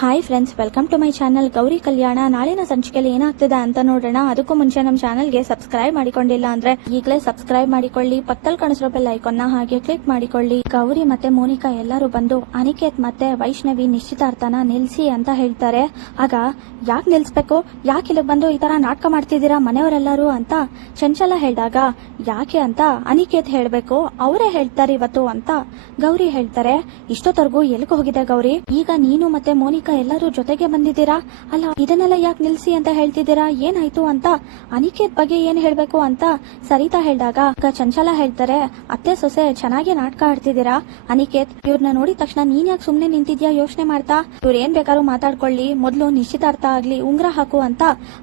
Hi friends, welcome to my channel. Gowri Kalyana ನಾಳಿನ ಸಂಚಿಕೆಯಲ್ಲಿ ಏನಾಗ್ತಿದೆ ಅಂತ ನೋಡೋಣ. ಅದಕ್ಕೂ ಮುಂಚೆ ನಮ್ಮ ಚಾನಲ್ಗೆ ಸಬ್ಸ್ಕ್ರೈಬ್ ಮಾಡಿಕೊಂಡಿಲ್ಲ ಅಂದ್ರೆ ಈಗಲೇ ಸಬ್ಸ್ಕ್ರೈಬ್ ಮಾಡಿಕೊಳ್ಳಿ. ಪಕ್ಕದಲ್ಲಿ ಕಾಣಿಸಿರೋ ಬೆಲ್ ಐಕಾನ್ನ ಹಾಗೆ ಕ್ಲಿಕ್ ಮಾಡಿಕೊಳ್ಳಿ. ಗೌರಿ ಮತ್ತೆ ಮೋನಿಕಾ ಎಲ್ಲರೂ ಬಂದು ಅನಿಕೇತ್ ಮತ್ತೆ ವೈಷ್ಣವಿ ನಿಶ್ಚಿತಾರ್ಥನ ನಿಲ್ಸಿ ಅಂತ ಹೇಳ್ತಾರೆ. ಆಗ ಯಾಕೆ ನಿಲ್ಸ್ಬೇಕು, ಯಾಕೆ ಇಲ್ಲಿಗೆ ಬಂದು ಈ ತರ ನಾಟಕ ಮಾಡ್ತಿದ್ದೀರಾ ಮನೆಯವರೆಲ್ಲರೂ ಅಂತ ಚಂಚಲ ಹೇಳಿದಾಗ, ಯಾಕೆ ಅಂತ ಅನಿಕೇತ್ ಹೇಳ್ಬೇಕು, ಅವರೇ ಹೇಳ್ತಾರೆ ಇವತ್ತು ಅಂತ ಗೌರಿ ಹೇಳ್ತಾರೆ. ಇಷ್ಟೊತ್ತವರೆಗೂ ಎಲ್ಲಿಗೆ ಹೋಗಿದೆ ಗೌರಿ? ಈಗ ನೀನು ಮತ್ತೆ ಮೋನಿಕಾ ಎಲ್ಲರೂ ಜೊತೆಗೆ ಬಂದಿದ್ದೀರಾ ಅಲ್ಲ, ಇದನ್ನೆಲ್ಲ ಯಾಕೆ ನಿಲ್ಸಿ ಅಂತ ಹೇಳ್ತಿದ್ದೀರಾ, ಏನಾಯ್ತು ಅಂತ ಅನಿಕೇತ್ ಬಗ್ಗೆ ಏನ್ ಹೇಳ್ಬೇಕು ಅಂತ ಸರಿತಾ ಹೇಳಿದಾಗ ಚಂಚಲ ಹೇಳ್ತಾರೆ, ಅತ್ತೆ ಸೊಸೆ ಚೆನ್ನಾಗಿ ನಾಟಕ ಆಡ್ತಿದ್ದೀರಾ. ಅನಿಕೇತ್, ಇವ್ರನ್ನ ನೋಡಿದ ತಕ್ಷಣ ನೀನ್ ಯಾಕೆ ಸುಮ್ನೆ ನಿಂತಿದ್ಯಾ ಯೋಚನೆ ಮಾಡ್ತಾ? ಇವ್ರ ಏನ್ ಬೇಕಾದ್ರೂ ಮಾತಾಡ್ಕೊಳ್ಳಿ, ಮೊದ್ಲು ನಿಶ್ಚಿತಾರ್ಥ ಆಗ್ಲಿ, ಉಂಗ್ರ ಹಾಕು ಅಂತ.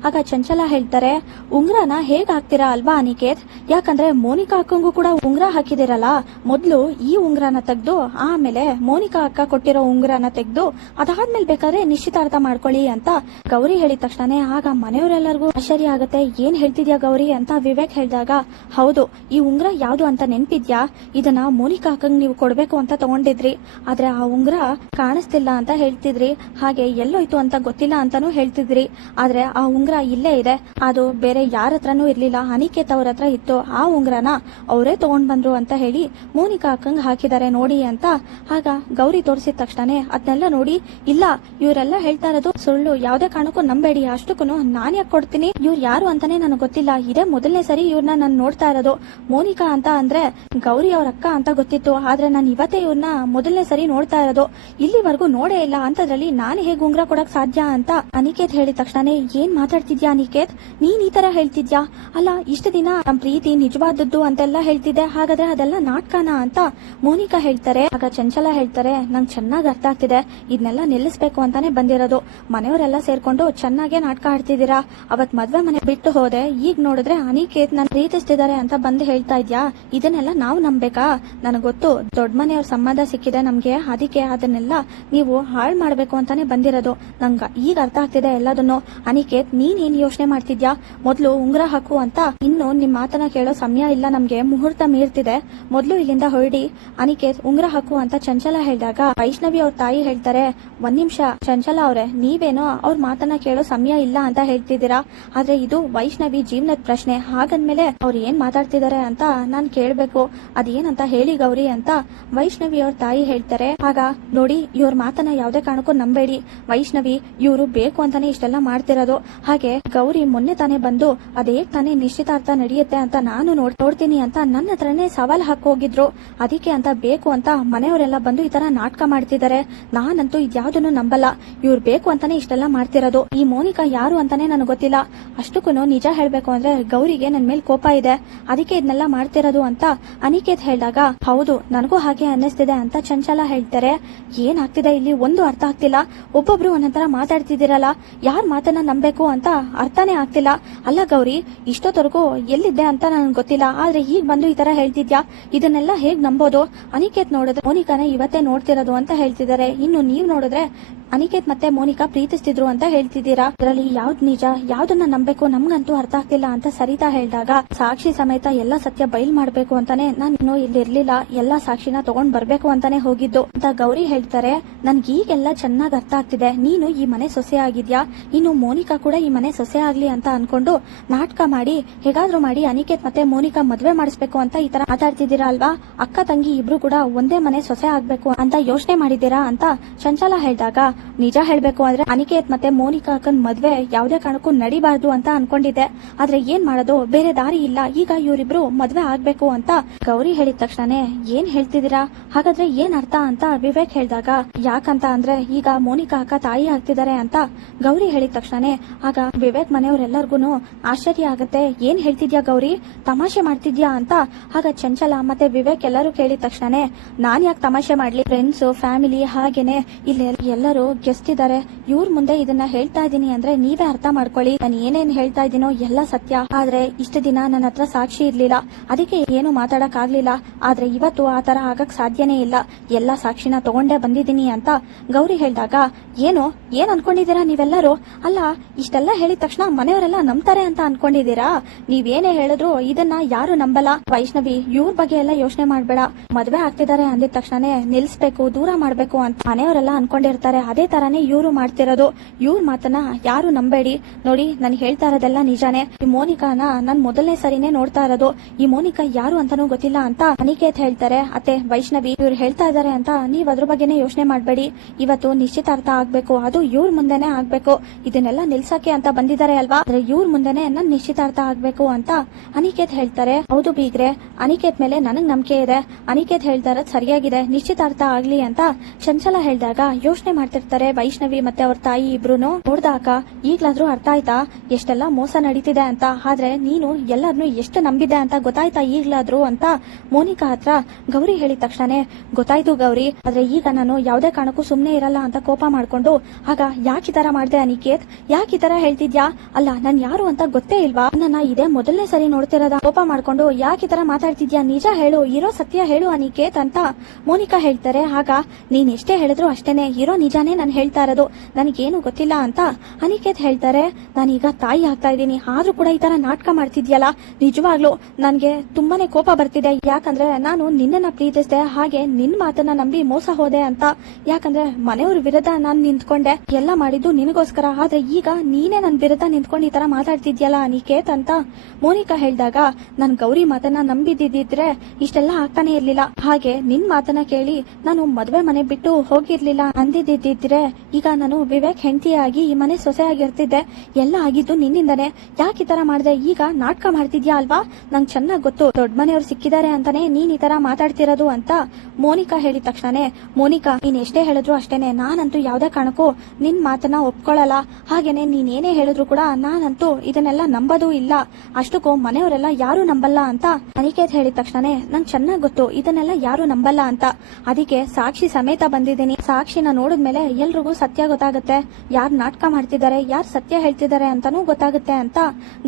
ಆಗ ಚಂಚಲ ಹೇಳ್ತಾರೆ, ಉಂಗ್ರನ ಹೇಗ್ ಹಾಕ್ತೀರಾ ಅಲ್ವಾ ಅನಿಕೇತ್? ಯಾಕಂದ್ರೆ ಮೋನಿಕಾ ಅಕ್ಕಂಗೂ ಕೂಡ ಉಂಗ್ರ ಹಾಕಿದಿರಲ್ಲ, ಮೊದ್ಲು ಈ ಉಂಗ್ರನ ತೆಗ್ದು ಆಮೇಲೆ ಮೋನಿಕಾ ಅಕ್ಕ ಕೊಟ್ಟಿರೋ ಉಂಗ್ರನ ತೆಗ್ದು ಅದಾದ್ಮೇಲೆ ಬೇಕಾದ್ರೆ ನಿಶ್ಚಿತಾರ್ಥ ಮಾಡ್ಕೊಳ್ಳಿ ಅಂತ ಗೌರಿ ಹೇಳಿದ ತಕ್ಷಣ ಆಗ ಮನೆಯವರೆಲ್ಲರಿಗೂ ಆಶ್ಚರ್ಯ ಆಗತ್ತೆ. ಏನ್ ಹೇಳ್ತಿದ್ಯಾ ಗೌರಿ ಅಂತ ವಿವೇಕ್ ಹೇಳಿದಾಗ, ಹೌದು, ಈ ಉಂಗ್ರ ಯಾವ್ದು ಅಂತ ನೆನ್ಪಿದ್ಯಾ? ಇದನ್ನ ಮೋನಿಕಾ ಅಕ್ಕಂಗ್ ನೀವು ಕೊಡ್ಬೇಕು ಅಂತ ತಗೊಂಡಿದ್ರಿ, ಆದ್ರೆ ಆ ಉಂಗ್ರ ಕಾಣಿಸ್ತಿಲ್ಲ ಅಂತ ಹೇಳ್ತಿದ್ರಿ, ಹಾಗೆ ಎಲ್ಲೋಯ್ತು ಅಂತ ಗೊತ್ತಿಲ್ಲ ಅಂತಾನೂ ಹೇಳ್ತಿದ್ರಿ. ಆದ್ರೆ ಆ ಉಂಗ್ರ ಇಲ್ಲೇ ಇದೆ, ಅದು ಬೇರೆ ಯಾರ ಹತ್ರನೂ ಇರ್ಲಿಲ್ಲ, ಅನಿಕೇತ್ ಅವ್ರ ಹತ್ರ ಇತ್ತು. ಆ ಉಂಗ್ರನ ಅವರೇ ತಗೊಂಡ್ ಬಂದ್ರು ಅಂತ ಹೇಳಿ ಮೋನಿಕಾ ಅಕ್ಕಂಗ್ ಹಾಕಿದ್ದಾರೆ ನೋಡಿ ಅಂತ. ಆಗ ಗೌರಿ ತೋರಿಸಿದ ತಕ್ಷಣ ಅದನ್ನೆಲ್ಲ ನೋಡಿ, ಇಲ್ಲ ಇವರೆಲ್ಲ ಹೇಳ್ತಾ ಇರೋದು ಸುಳ್ಳು, ಯಾವ್ದೇ ಕಾರಣಕ್ಕೂ ನಂಬೇಡಿ, ಅಷ್ಟಕ್ಕೂ ನಾನ್ ಯಾಕೆ ಕೊಡ್ತೀನಿ, ಇವ್ರು ಯಾರು ಅಂತಾನೆ ನನಗೆ ಗೊತ್ತಿಲ್ಲ, ಇದೇ ಮೊದಲನೇ ಸರಿ ಇವ್ರನ್ನ ನಾನು ನೋಡ್ತಾ ಇರೋದು. ಮೋನಿಕಾ ಅಂತ ಅಂದ್ರೆ ಗೌರಿ ಅವ್ರ ಅಕ್ಕ ಅಂತ ಗೊತ್ತಿತ್ತು, ಆದ್ರೆ ನಾನು ಇವತ್ತೇ ಇವ್ರನ್ನ ಮೊದಲನೇ ಸರಿ ನೋಡ್ತಾ ಇರೋದು, ಇಲ್ಲಿವರೆಗೂ ನೋಡೇ ಇಲ್ಲ ಅಂತದ್ರಲ್ಲಿ ನಾನು ಹೇಗೆ ಉಂಗ್ರ ಕೊಡಕ್ ಸಾಧ್ಯ ಅಂತ ಅನಿಕೇತ್ ಹೇಳಿದ ತಕ್ಷಣ, ಏನ್ ಮಾತಾಡ್ತಿದ್ಯಾ ಅನಿಕೇತ್, ನೀನ್ ಈ ತರ ಹೇಳ್ತಿದ್ಯಾ? ಅಲ್ಲ, ಇಷ್ಟು ದಿನ ನಮ್ ಪ್ರೀತಿ ನಿಜವಾದದ್ದು ಅಂತೆಲ್ಲ ಹೇಳ್ತಿದ್ದೆ, ಹಾಗಾದ್ರೆ ಅದೆಲ್ಲ ನಾಟಕನ ಅಂತ ಮೋನಿಕಾ ಹೇಳ್ತಾರೆ. ಆಗ ಚಂಚಲ ಹೇಳ್ತಾರೆ, ನಂಗೆ ಚೆನ್ನಾಗಿ ಅರ್ಥ ಆಗ್ತಿದೆ, ಇದನ್ನೆಲ್ಲ ನಿಲ್ಲಿಸಬೇಕು ಅಂತಾನೆ ಬಂದಿರೋದು. ಮನೆಯವರೆಲ್ಲ ಸೇರ್ಕೊಂಡು ಚೆನ್ನಾಗೇ ನಾಟಕ ಆಡ್ತಿದ್ದೀರಾ. ಅವತ್ ಮದ್ವೆ ಮನೆ ಬಿಟ್ಟು ಹೋದೆ, ಈಗ ನೋಡಿದ್ರೆ ಅನಿಕೇತ್ ನನ್ ಪ್ರೀತಿಸ್ತಿದ್ದಾರೆ ಅಂತ ಬಂದು ಹೇಳ್ತಾ ಇದ್ಯಾ? ಇದನ್ನೆಲ್ಲ ನಾವು ನಂಬೇಕಾ? ನನಗ್ ಗೊತ್ತು, ದೊಡ್ಡ ಮನೆಯವ್ರ ಸಂಬಂಧ ಸಿಕ್ಕಿದೆ ನಮ್ಗೆ, ಅದಕ್ಕೆ ಅದನ್ನೆಲ್ಲ ನೀವು ಹಾಳು ಮಾಡ್ಬೇಕು ಅಂತಾನೆ ಬಂದಿರೋದು. ನಂಗ ಈಗ ಅರ್ಥ ಆಗ್ತಿದೆ ಎಲ್ಲದನ್ನು. ಅನಿಕೇತ್, ನೀನ್ ಏನ್ ಯೋಚನೆ ಮಾಡ್ತಿದ್ಯಾ? ಮೊದ್ಲು ಉಂಗ್ರ ಹಾಕು ಅಂತ. ಇನ್ನು ನಿಮ್ ಮಾತನ್ನ ಕೇಳೋ ಸಮಯ ಇಲ್ಲ ನಮ್ಗೆ, ಮುಹೂರ್ತ ಮೀರ್ತಿದೆ, ಮೊದ್ಲು ಇಲ್ಲಿಂದ ಹೊರಡಿ. ಅನಿಕೇತ್, ಉಂಗ್ರ ಹಾಕು ಅಂತ ಚಂಚಲ ಹೇಳಿದಾಗ ವೈಷ್ಣವಿ ಅವ್ರ ತಾಯಿ ಹೇಳ್ತಾರೆ, ಒಂದ್ ನಿಮಿಷ ಚಂಚಲ ಅವ್ರೆ, ನೀವೇನೋ ಅವ್ರ ಮಾತನ್ನ ಕೇಳೋ ಸಮಯ ಇಲ್ಲ ಅಂತ ಹೇಳ್ತಿದ್ದೀರಾ, ಆದ್ರೆ ಇದು ವೈಷ್ಣವಿ ಜೀವನದ ಪ್ರಶ್ನೆ, ಹಾಗಂದ್ಮೇಲೆ ಅವ್ರು ಏನ್ ಮಾತಾಡ್ತಿದ್ದಾರೆ ಅಂತ ನಾನ್ ಕೇಳ್ಬೇಕು, ಅದೇನಂತ ಹೇಳಿ ಗೌರಿ ಅಂತ ವೈಷ್ಣವಿ ಅವ್ರ ತಾಯಿ ಹೇಳ್ತಾರೆ. ಆಗ ನೋಡಿ, ಇವ್ರ ಮಾತನ್ನ ಯಾವ್ದೇ ಕಾರಣಕ್ಕೂ ನಂಬೇಡಿ ವೈಷ್ಣವಿ, ಇವ್ರು ಬೇಕು ಅಂತಾನೆ ಇಷ್ಟೆಲ್ಲ ಮಾಡ್ತಿರೋದು. ಹಾಗೆ ಗೌರಿ ಮೊನ್ನೆ ತಾನೇ ಬಂದು ಅದೇ ತಾನೇ ನಿಶ್ಚಿತಾರ್ಥ ನಡೆಯುತ್ತೆ ಅಂತ ನಾನು ನೋಡ್ತೀನಿ ಅಂತ ನನ್ನ ಹತ್ರನೇ ಸವಾಲ್ ಹಾಕೋಗಿದ್ರು, ಅದಕ್ಕೆ ಅಂತ ಬೇಕು ಅಂತ ಮನೆಯವರೆಲ್ಲ ಬಂದು ಈ ತರ ನಾಟಕ ಮಾಡ್ತಿದ್ದಾರೆ. ನಾನಂತೂ ಇದ್ಯಾವ್ದನ್ನು ನಂಬಲ್ಲ, ಇವ್ರು ಬೇಕು ಅಂತಾನೆ ಇಷ್ಟೆಲ್ಲ ಮಾಡ್ತಿರೋದು. ಈ ಮೋನಿಕಾ ಯಾರು ಅಂತಾನೆ ನನಗೆ ಗೊತ್ತಿಲ್ಲ, ಅಷ್ಟಕ್ಕೂ ನಿಜ ಹೇಳ್ಬೇಕು ಅಂದ್ರೆ ಗೌರಿಗೆ ನನ್ ಮೇಲೆ ಕೋಪ ಇದೆ, ಅದಕ್ಕೆ ಇದನ್ನೆಲ್ಲ ಮಾಡ್ತಿರೋದು ಅಂತ ಅನಿಕೇತ್ ಹೇಳಿದಾಗ, ಹೌದು ನನಗೂ ಹಾಗೆ ಅನ್ನಿಸ್ತಿದೆ ಅಂತ ಚಂಚಲ ಹೇಳ್ತಾರೆ. ಏನಾಗ್ತಿದೆ ಇಲ್ಲಿ ಒಂದು ಅರ್ಥ ಆಗ್ತಿಲ್ಲ, ಒಬ್ಬೊಬ್ರು ಒಂದೊಂದರ ಮಾತಾಡ್ತಿದ್ದೀರಲ್ಲ, ಯಾರ್ ಮಾತನ್ನ ನಂಬೇಕು ಅಂತ ಅರ್ಥನೇ ಆಗ್ತಿಲ್ಲ. ಅಲ್ಲ ಗೌರಿ, ಇಷ್ಟೊತ್ತವರೆಗೂ ಎಲ್ಲಿದ್ದೆ ಅಂತ ನನಗೆ ಗೊತ್ತಿಲ್ಲ, ಆದ್ರೆ ಈಗ ಬಂದು ಈ ತರ ಹೇಳ್ತಿದ್ಯಾ, ಇದನ್ನೆಲ್ಲ ಹೇಗ್ ನಂಬೋದು? ಅನಿಕೇತ್ ನೋಡಿದ್ರೆ ಮೋನಿಕಾನ ಇವತ್ತೇ ನೋಡ್ತಿರೋದು ಅಂತ ಹೇಳ್ತಿದ್ದಾರೆ, ಇನ್ನು ನೀವ್ ನೋಡಿದ್ರೆ ಅನಿಕೇತ್ ಮತ್ತೆ ಮೋನಿಕಾ ಪ್ರೀತಿಸ್ತಿದ್ರು ಅಂತ ಹೇಳ್ತಿದ್ದೀರಾ. ಅದರಲ್ಲಿ ಯಾವ್ದು ನಿಜ, ಯಾವ್ದನ್ನ ನಂಬೇಕು ನಮ್ಗಂತೂ ಅರ್ಥ ಆಗ್ತಿಲ್ಲ ಅಂತ ಸರಿತಾ ಹೇಳಿದಾಗ, ಸಾಕ್ಷಿ ಸಮೇತ ಎಲ್ಲ ಸತ್ಯ ಬಯಲ್ ಮಾಡ್ಬೇಕು ಅಂತಾನೆ ನಾನು ಇಲ್ಲಿ ಇರ್ಲಿಲ್ಲ, ಎಲ್ಲಾ ಸಾಕ್ಷಿನ ತಗೊಂಡ್ ಬರ್ಬೇಕು ಅಂತಾನೆ ಹೋಗಿದ್ದು ಅಂತ ಗೌರಿ ಹೇಳ್ತಾರೆ. ನನ್ಗೆ ಈಗೆಲ್ಲ ಚೆನ್ನಾಗ್ ಅರ್ಥ ಆಗ್ತಿದೆ, ನೀನು ಈ ಮನೆ ಸೊಸೆ ಆಗಿದ್ಯಾ, ಇನ್ನು ಮೋನಿಕಾ ಕೂಡ ಈ ಮನೆ ಸೊಸೆ ಆಗ್ಲಿ ಅಂತ ಅನ್ಕೊಂಡು ನಾಟಕ ಮಾಡಿ ಹೇಗಾದ್ರೂ ಮಾಡಿ ಅನಿಕೇತ್ ಮತ್ತೆ ಮೋನಿಕಾ ಮದ್ವೆ ಮಾಡಿಸ್ಬೇಕು ಅಂತ ಈ ತರ ಮಾತಾಡ್ತಿದ್ದೀರಾ ಅಲ್ವಾ? ಅಕ್ಕ ತಂಗಿ ಇಬ್ರು ಕೂಡ ಒಂದೇ ಮನೆ ಸೊಸೆ ಆಗ್ಬೇಕು ಅಂತ ಯೋಚನೆ ಮಾಡಿದ್ದೀರಾ ಅಂತ ಚಂಚಲ ಹೇಳಿದಾಗ, ನಿಜ ಹೇಳ್ಬೇಕು ಅಂದ್ರೆ ಅನಿಕೇತ್ ಮತ್ತೆ ಮೋನಿಕಾ ಅಕ್ಕನ್ ಮದ್ವೆ ಯಾವ್ದೇ ಕಾರಣಕ್ಕೂ ನಡಿಬಾರ್ದು ಅಂತ ಅನ್ಕೊಂಡಿದ್ದೆ, ಆದ್ರೆ ಏನ್ ಮಾಡೋದು, ಬೇರೆ ದಾರಿ ಇಲ್ಲ, ಈಗ ಇವರಿಬ್ರು ಮದ್ವೆ ಆಗ್ಬೇಕು ಅಂತ ಗೌರಿ ಹೇಳಿದ ತಕ್ಷಣ, ಏನ್ ಹೇಳ್ತಿದ್ದೀರಾ, ಹಾಗಾದ್ರೆ ಏನ್ ಅರ್ಥ ಅಂತ ವಿವೇಕ್ ಹೇಳಿದಾಗ, ಯಾಕಂತ ಅಂದ್ರೆ ಈಗ ಮೋನಿಕಾ ಅಕ್ಕ ತಾಯಿ ಆಗ್ತಿದ್ದಾರೆ ಅಂತ ಗೌರಿ ಹೇಳಿದ ತಕ್ಷಣ ಆಗ ವಿವೇಕ್ ಮನೆಯವರೆಲ್ಲರಿಗೂ ಆಶ್ಚರ್ಯ ಆಗತ್ತೆ. ಏನ್ ಹೇಳ್ತಿದ್ಯಾ ಗೌರಿ, ತಮಾಷೆ ಮಾಡ್ತಿದ್ಯಾ ಅಂತ. ಆಗ ಚಂಚಲ ಮತ್ತೆ ವಿವೇಕ್ ಎಲ್ಲರೂ ಕೇಳಿದ ತಕ್ಷಣ, ನಾನ್ ಯಾಕೆ ತಮಾಷೆ ಮಾಡ್ಲಿ, ಫ್ರೆಂಡ್ಸ್ ಫ್ಯಾಮಿಲಿ ಹಾಗೇನೆ ಇಲ್ಲಿ ಎಲ್ಲರೂ ಗೆಸ್ಟ್ ಇದಾರೆ, ಇವ್ರ ಮುಂದೆ ಇದನ್ನ ಹೇಳ್ತಾ ಇದೀನಿ ಅಂದ್ರೆ ನೀವೇ ಅರ್ಥ ಮಾಡ್ಕೊಳ್ಳಿ, ನಾನು ಏನೇನ್ ಹೇಳ್ತಾ ಇದೀನೋ ಎಲ್ಲ ಸತ್ಯ, ಆದ್ರೆ ಇಷ್ಟು ದಿನ ನನ್ನ ಹತ್ರ ಸಾಕ್ಷಿ ಇರ್ಲಿಲ್ಲ, ಅದಕ್ಕೆ ಏನು ಮಾತಾಡಕ್ ಆಗ್ಲಿಲ್ಲ, ಆದ್ರೆ ಇವತ್ತು ಆ ತರ ಆಗಕ್ ಸಾಧ್ಯನೇ ಇಲ್ಲ, ಎಲ್ಲಾ ಸಾಕ್ಷಿನ ತಗೊಂಡೇ ಬಂದಿದ್ದೀನಿ ಅಂತ ಗೌರಿ ಹೇಳಿದಾಗ, ಏನ್ ಅನ್ಕೊಂಡಿದೀರಾ ನೀವೆಲ್ಲರೂ? ಅಲ್ಲ, ಇಷ್ಟೆಲ್ಲ ಹೇಳಿದ ತಕ್ಷಣ ಮನೆಯವರೆಲ್ಲ ನಂಬ್ತಾರೆ ಅಂತ ಅನ್ಕೊಂಡಿದೀರಾ? ನೀವೇನೇ ಹೇಳಿದ್ರು ಇದನ್ನ ಯಾರು ನಂಬಲ್ಲ. ವೈಷ್ಣವಿ, ಇವ್ರ ಬಗ್ಗೆ ಎಲ್ಲ ಯೋಚನೆ ಮಾಡ್ಬೇಡ, ಮದ್ವೆ ಆಗ್ತಿದ್ದಾರೆ ಅಂದಿದ ತಕ್ಷಣ ನಿಲ್ಸ್ಬೇಕು, ದೂರ ಮಾಡ್ಬೇಕು ಅಂತ ಮನೆಯವರೆಲ್ಲ ಅನ್ಕೊಂಡಿರ್ತಾರೆ, ಅದೇ ತರಾನೇ ಇವ್ರು ಮಾಡ್ತಿರೋದು. ಇವ್ರ ಮಾತನ್ನ ಯಾರು ನಂಬೇಡಿ. ನೋಡಿ ನನ್ ಹೇಳ್ತಾ ಇರೋದೆಲ್ಲ ನಿಜಾನೇ. ಈ ಮೋನಿಕಾನ ನಾನ್ ಮೊದಲನೇ ಸರಿನೇ ನೋಡ್ತಾ ಇರೋದು. ಈ ಮೋನಿಕಾ ಯಾರು ಅಂತಾನೂ ಗೊತ್ತಿಲ್ಲ ಅಂತ ಅನಿಕೇತ್ ಹೇಳ್ತಾರೆ. ಅತ್ತೆ ವೈಷ್ಣವಿ ಇವ್ರು ಹೇಳ್ತಾ ಇದಾರೆ ಅಂತ ನೀವ್ ಅದ್ರ ಬಗ್ಗೆನೇ ಯೋಚನೆ ಮಾಡ್ಬೇಡಿ. ಇವತ್ತು ನಿಶ್ಚಿತಾರ್ಥ ಆಗ್ಬೇಕು, ಅದು ಇವ್ರ ಮುಂದೆನೆ ಆಗ್ಬೇಕು. ಇದನ್ನೆಲ್ಲ ನಿಲ್ಸಕ್ಕೆ ಅಂತ ಬಂದಿದ್ದಾರೆ ಅಲ್ವಾ, ಆದ್ರೆ ಇವ್ರ ಮುಂದೆನೆ ನನ್ ನಿಶ್ಚಿತಾರ್ಥ ಆಗ್ಬೇಕು ಅಂತ ಅನಿಕೇತ್ ಹೇಳ್ತಾರೆ. ಹೌದು ಬೀಗ್ರೆ, ಅನಿಕೇತ್ ಮೇಲೆ ನನಗ್ ನಂಬಿಕೆ ಇದೆ. ಅನಿಕೇತ್ ಹೇಳ್ತಾ ಇರೋದ್ ಸರಿಯಾಗಿದೆ, ನಿಶ್ಚಿತಾರ್ಥ ಆಗ್ಲಿ ಅಂತ ಚಂಚಲ ಹೇಳ್ದಾಗ ಯೋಚನೆ ಮಾಡ್ತಿರ್ತಾರೆ ವೈಷ್ಣವಿ ಮತ್ತೆ ಅವ್ರ ತಾಯಿ ಇಬ್ರುನು. ನೋಡ್ದಾಕ ಈಗ್ಲಾದ್ರೂ ಅರ್ಥ ಆಯ್ತಾ ಎಷ್ಟೆಲ್ಲ ಮೋಸ ನಡೀತಿದೆ ಅಂತ, ಆದ್ರೆ ನೀನು ಎಲ್ಲರನ್ನು ಎಷ್ಟು ನಂಬಿದೆ ಅಂತ ಗೊತ್ತಾಯ್ತಾ ಈಗ್ಲಾದ್ರು ಅಂತ ಮೋನಿಕಾ ಹತ್ರ ಗೌರಿ ಹೇಳಿದ ತಕ್ಷಣನೇ ಗೊತ್ತಾಯ್ತು ಗೌರಿ, ಆದ್ರೆ ಈಗ ನಾನು ಯಾವ್ದೇ ಕಾರಣಕ್ಕೂ ಸುಮ್ನೆ ಇರಲ್ಲ ಅಂತ ಕೋಪ ಮಾಡ್ಕೊಂಡು, ಆಗ ಯಾಕೆ ಈ ತರ ಮಾಡ್ದೆ ಅನಿಕೇತ್, ಯಾಕೆ ಈ ತರ ಹೇಳ್ತಿದ್ಯಾ, ಅಲ್ಲ ನನ್ ಯಾರು ಅಂತ ಗೊತ್ತೇ ಇಲ್ವಾ, ನನ್ನ ಇದೇ ಮೊದಲನೇ ಸರಿ ನೋಡ್ತಿರೋದ, ಕೋಪ ಮಾಡ್ಕೊಂಡು ಯಾಕೆ ಈ ತರ ಮಾತಾಡ್ತಿದ್ಯಾ, ನಿಜ ಹೇಳು, ಇರೋ ಸತ್ಯ ಹೇಳು ಅನಿಕೇತ್ ಅಂತ ಮೋನಿಕಾ ಹೇಳ್ತಾರೆ. ಆಗ ನೀನ್ ಎಷ್ಟೇ ಹೇಳಿದ್ರು ಅಷ್ಟೇನೆ, ಇರೋ ನಿಜಾನೇ ನಾನು ಹೇಳ್ತಾ ಇರೋದು, ನನಗೇನು ಗೊತ್ತಿಲ್ಲ ಅಂತ ಅನಿಕೇತ್ ಹೇಳ್ತಾರೆ. ನಾನೀಗ ತಾಯಿ ಆಗ್ತಾ ಇದ್ದೀನಿ, ಆದ್ರೂ ಕೂಡ ಈ ತರ ನಾಟಕ ಮಾಡ್ತಿದ್ಯಲ್ಲ, ನಿಜವಾಗ್ಲು ನನ್ಗೆ ತುಂಬಾನೇ ಕೋಪ ಬರ್ತಿದೆ. ಯಾಕಂದ್ರೆ ನಾನು ನಿನ್ನನ್ನ ಪ್ರೀತಿಸಿದೆ, ಹಾಗೆ ನಿನ್ ಮಾತನ್ನ ನಂಬಿ ಮೋಸ ಹೋದೆ ಅಂತ. ಯಾಕಂದ್ರೆ ಮನೆಯವ್ರ ವಿರುದ್ಧ ನಾನ್ ನಿಂತ್ಕೊಂಡೆ, ಎಲ್ಲ ಮಾಡಿದ್ದು ನಿನಗೋಸ್ಕರ, ಆದ್ರೆ ಈಗ ನೀನೇ ನನ್ ವಿರುದ್ಧ ನಿಂತ್ಕೊಂಡು ಈ ತರ ಮಾತಾಡ್ತಿದ್ಯಲ್ಲ ಅನಿಕೇತ್ ಅಂತ ಮೋನಿಕಾ ಹೇಳಿದಾಗ, ನನ್ ಗೌರಿ ಮಾತನ್ನ ನಂಬಿದ್ದಿದ್ರೆ ಇಷ್ಟೆಲ್ಲ ಆಗ್ತಾನೆ ಇರ್ಲಿಲ್ಲ, ಹಾಗೆ ನಿನ್ ಮಾತನ್ನ ಕೇಳಿ ನಾನು ಮದ್ವೆ ಮನೆ ಬಿಟ್ಟು ಹೋಗಿರ್ಲಿಲ್ಲ ಅಂದಿದ್ದಿದ್ರೆ ಈಗ ನಾನು ವಿವೇಕ್ ಹೆಂಡತಿಯಾಗಿ ಈ ಮನೆ ಸೊಸೆಯಾಗಿರ್ತಿದ್ದೆ. ಎಲ್ಲ ಆಗಿದ್ದು ನಿನ್ನಿಂದನೇ, ಯಾಕೆ ಈ ತರ ಮಾಡ್ದೆ, ಈಗ ನಾಟಕ ಮಾಡ್ತಿದ್ಯಾ ಅಲ್ವಾ, ನಂಗೆ ಚೆನ್ನಾಗ್ ಗೊತ್ತು ದೊಡ್ಡ ಮನೆಯವ್ರು ಸಿಕ್ಕಿದ್ದಾರೆ ಅಂತಾನೆ ನೀನ್ ಈ ತರ ಮಾತಾಡ್ತಿರೋದು ಅಂತ ಮೋನಿಕಾ ಹೇಳಿದ ತಕ್ಷಣನೇ, ಮೋನಿಕಾ ನೀನ್ ಎಷ್ಟೇ ಹೇಳಿದ್ರು ಅಷ್ಟೇನೆ, ನಾನಂತೂ ಯಾವ್ದೇ ಕಾರಣಕ್ಕೂ ನಿನ್ ಮಾತನ್ನ ಒಪ್ಕೊಳ್ಳಲ್ಲ, ಹಾಗೇನೆ ನೀನ್ ಏನೇ ಹೇಳಿದ್ರು ಕೂಡ ನಾನಂತೂ ಇದನ್ನೆಲ್ಲ ನಂಬೋದು ಇಲ್ಲ, ಅಷ್ಟಕ್ಕೂ ಮನೆಯವರೆಲ್ಲ ಯಾರು ನಂಬಲ್ಲ ಅಂತ ಅನಿಕೇತ್ ಹೇಳಿದ ತಕ್ಷಣನೇ ನಂಗೆ ಚೆನ್ನಾಗ್ ಗೊತ್ತು ಇದನ್ನೆಲ್ಲ ಯಾರು ನಂಬಲ್ಲ ಅಂತ, ಅದಕ್ಕೆ ಸಾಕ್ಷಿ ಸಮೇತ ಬಂದಿದ್ದೀನಿ. ಸಾಕ್ಷಿನ ನೋಡಿದ್ಮೇಲೆ ಎಲ್ರಿಗೂ ಸತ್ಯ ಗೊತ್ತಾಗುತ್ತೆ, ಯಾರ್ ನಾಟಕ ಮಾಡ್ತಿದ್ದಾರೆ ಯಾರ್ ಸತ್ಯ ಹೇಳ್ತಿದ್ದಾರೆ ಅಂತಾನೂ ಗೊತ್ತಾಗುತ್ತೆ ಅಂತ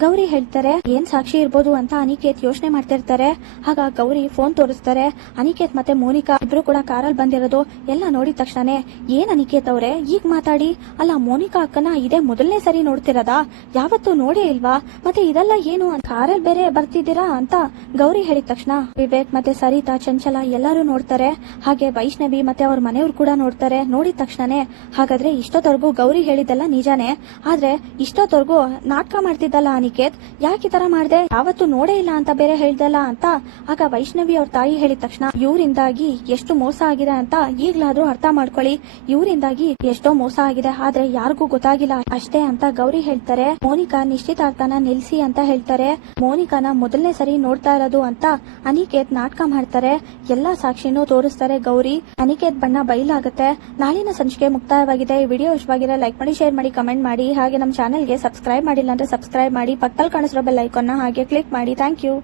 ಗೌರಿ ಹೇಳ್ತಾರೆ. ಏನ್ ಸಾಕ್ಷಿ ಇರ್ಬೋದು ಅಂತ ಅನಿಕೇತ್ ಯೋಚನೆ ಮಾಡ್ತಿರ್ತಾರೆ. ಆಗ ಗೌರಿ ಫೋನ್ ತೋರಿಸ್ತಾರೆ. ಅನಿಕೇತ್ ಮತ್ತೆ ಮೋನಿಕಾ ಇಬ್ರು ಕೂಡ ಕಾರಲ್ಲಿ ಬಂದಿರೋದು ಎಲ್ಲ ನೋಡಿದ ತಕ್ಷಣನೇ, ಏನ್ ಅನಿಕೇತ್ ಅವ್ರೆ ಈಗ ಮಾತಾಡಿ, ಅಲ್ಲ ಮೋನಿಕಾ ಅಕ್ಕನ ಇದೇ ಮೊದಲನೇ ಸರಿ ನೋಡ್ತಿರೋದಾ, ಯಾವತ್ತೂ ನೋಡೇ ಇಲ್ವಾ, ಮತ್ತೆ ಇದೆಲ್ಲ ಏನು ಕಾರಲ್ಲಿ ಬೇರೆ ಬರ್ತಿದ್ದೀರಾ ಅಂತ ಗೌರಿ ಹೇಳಿದ ತಕ್ಷಣ ವಿವೇಕ್ ಮತ್ತೆ ಸರಿತಾ ಚಂಚಲ ಎಲ್ಲರೂ ನೋಡ್ತಾರೆ, ಹಾಗೆ ವೈಷ್ಣವಿ ಮತ್ತೆ ಅವ್ರ ಮನೆಯವ್ರು ಕೂಡ ನೋಡ್ತಾರೆ. ನೋಡಿದ ತಕ್ಷಣನೇ ಹಾಗಾದ್ರೆ ಇಷ್ಟೊತ್ತವರೆಗೂ ಗೌರಿ ಹೇಳಿದ್ದೆಲ್ಲ ನಿಜಾನೇ, ಆದ್ರೆ ಇಷ್ಟೊತ್ತವರೆಗೂ ನಾಟಕ ಮಾಡ್ತಿದ್ದಲ್ಲ ಅನಿಕೇತ್, ಯಾಕೆ ಈ ತರ ಮಾಡ್ದೆ, ಯಾವತ್ತೂ ನೋಡೇ ಇಲ್ಲ ಅಂತ ಬೇರೆ ಹೇಳ್ದಲ್ಲ ಅಂತ ಆಗ ವೈಷ್ಣವಿ ಅವ್ರ ತಾಯಿ ಹೇಳಿದ ತಕ್ಷಣ, ಇವರಿಂದಾಗಿ ಎಷ್ಟು ಮೋಸ ಆಗಿದೆ ಅಂತ ಈಗ್ಲಾದ್ರೂ ಅರ್ಥ ಮಾಡ್ಕೊಳ್ಳಿ, ಇವರಿಂದಾಗಿ ಎಷ್ಟೋ ಮೋಸ ಆಗಿದೆ, ಆದ್ರೆ ಯಾರಿಗೂ ಗೊತ್ತಾಗಿಲ್ಲ ಅಷ್ಟೇ ಅಂತ ಗೌರಿ ಹೇಳ್ತಾರೆ. ಮೋನಿಕಾ ನಿಶ್ಚಿತಾರ್ಥನ ನಿಲ್ಸಿ ಅಂತ ಹೇಳ್ತಾರೆ. ಮೋನಿಕಾನ ಮೊದಲನೇ ಸರಿ ನೋಡ್ತಾ ಇರೋದು ಅಂತ ಅನಿಕೇತ್ ನಾಟಕ ಮಾಡ್ತಾರೆ. ಎಲ್ಲಾ ಸಾಕ್ಷಿನೂ ತೋರಿಸ್ತಾರೆ ಗೌರಿ. ಅನಿಕೇತ್ ಬಣ್ಣ ಬಯಲಾಗುತ್ತೆ. ನಾಳಿನ ಸಂಚಿಕೆ ಮುಕ್ತಾಯವಾಗಿದೆ. ಈ ವಿಡಿಯೋ ಇಷ್ಟವಾಗಿದ್ರೆ ಲೈಕ್ ಮಾಡಿ, ಶೇರ್ ಮಾಡಿ, ಕಮೆಂಟ್ ಮಾಡಿ, ಹಾಗೆ ನಮ್ಮ ಚಾನೆಲ್ಗೆ ಸಬ್ಸ್ಕ್ರೈಬ್ ಮಾಡಿಲ್ಲ ಅಂದ್ರೆ ಸಬ್ಸ್ಕ್ರೈಬ್ ಮಾಡಿ, ಪಕ್ಕದಲ್ಲಿ ಕಾಣಿಸಿರೋ ಬೆಲ್ ಐಕಾನ್ನ ಹಾಗೆ ಕ್ಲಿಕ್ ಮಾಡಿ. Thank you.